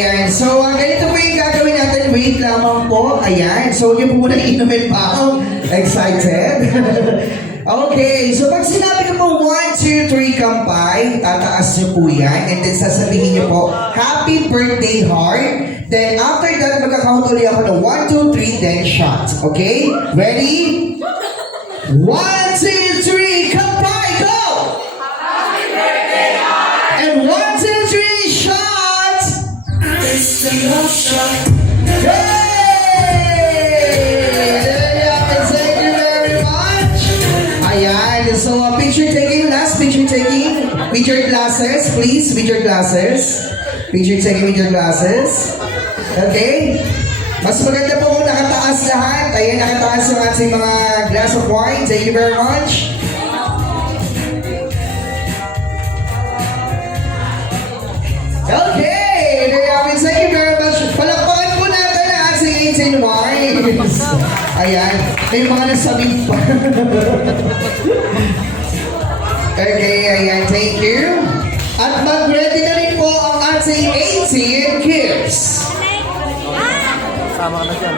Ayan, so ganito po yung gagawin natin. Wait lamang po. Ayan, so yung po muna inumin pa ako. Excited? Okay, so pag sinabi ko po 1, 2, 3, kampay, tataas niyo po yan. And then sasabihin niyo po, Happy Birthday Heart. Then after that, magkakount ulit ako ng 1, 2, 3, then shot. Okay? Ready? 1, 2, 3, kampay, go! And 1, 2, 3, shot! It's the love shot. Yay! Thank you very much. Ayan, so picture taking, last picture taking. With your glasses, please, with your glasses. Picture taking with your glasses. Okay? Mas maganda po kung nakataas lahat. Ayan, nakataas yung ating mga glass of wine. Thank you very much. Okay, thank you very much. Palakpakan po natin ang ating 18 wines. Ayan, may mga nasabing pa. Okay, ayan, thank you. At mag-ready na rin po ang ating 18 gifts. Sama ka na dyan.